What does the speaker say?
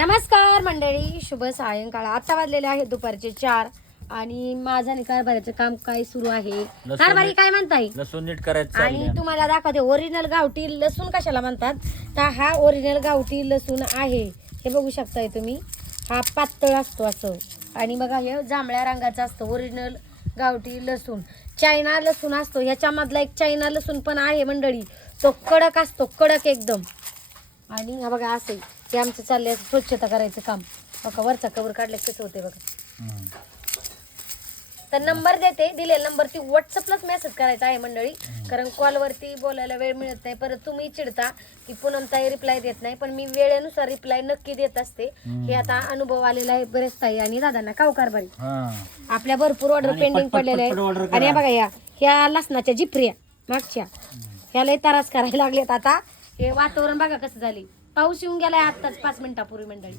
नमस्कार मंडळी, शुभ सायंकाळ. आता वाजलेले आहेत दुपारचे 4 आणि माझा आणि कारभाराचं काम काय सुरू आहे. कारभारी काय म्हणताय? लसूण नीट करायचं आणि तुम्हाला दाखवते ओरिजिनल गावठी लसूण कशाला म्हणतात. तर हा ओरिजिनल गावठी लसूण आहे, हे बघू शकताय तुम्ही. हा पातळ असतो असं आणि बघा हे जांभळ्या रंगाचा असतो ओरिजिनल गावठी लसूण. चायना लसूण असतो, ह्याच्यामधला एक चायना लसूण पण आहे मंडळी. तो कडक असतो, कडक एकदम. आणि हा बघा असं हे आमचं चाललंय स्वच्छता करायचं काम. बघा वरचा कवर काढलं कसं होते बघा. तर नंबर देते, दिलेला नंबरती व्हॉट्सअपलाच मेसेज करायचा आहे मंडळी, कारण कॉलवरती बोलायला वेळ मिळत नाही. परत तुम्ही चिडता की पूनमताई रिप्लाय देत नाही, पण मी वेळेनुसार रिप्लाय नक्की देत असते. हे आता अनुभव आलेला आहे बरेच ताई आणि दादांना. काव कारभारी आपल्या भरपूर ऑर्डर पेंडिंग पडलेल्या आहेत. आणि बघा ह्या लसणाच्या जिपऱ्या मागच्या ह्याला त्रास करायला लागलेत. आता हे वातावरण बघा कसं झाले. पाऊस येऊन गेलाय आत्ताच 5 मिनिटापूर्वी मंडळी.